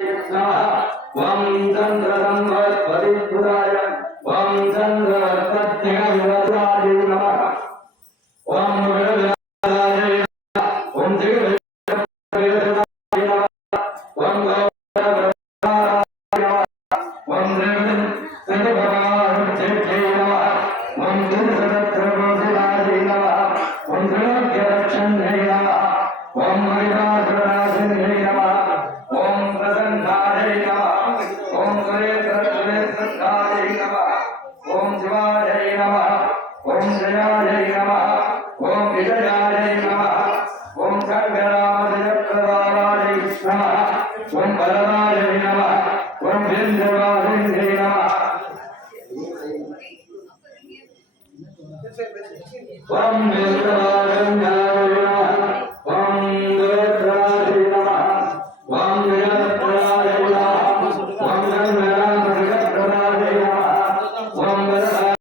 वं चन्द्रसंवत्परिभुराय वं चन्द्रपत्न्याय नमः वं मृगराय वं जगदेवाय नमः वं गौरवराय वं सर्वभावचेत्यै नमः वं दुर्गतत्रबोधिराय नमः वं सर्वज्ञरक्षण्यै नमः वं महिमासुरनाशिन्यै नमः ओम प्रसन्नाय नमः ओम सुरेन्द्राय नमः ओम शिवाय नमः ओम जयाय नमः ओम विजयाय नमः ओम खड्गराजयप्रदाय नमः ओम बलराय नमः ओम वीरवाय नमः ओम वीरवाय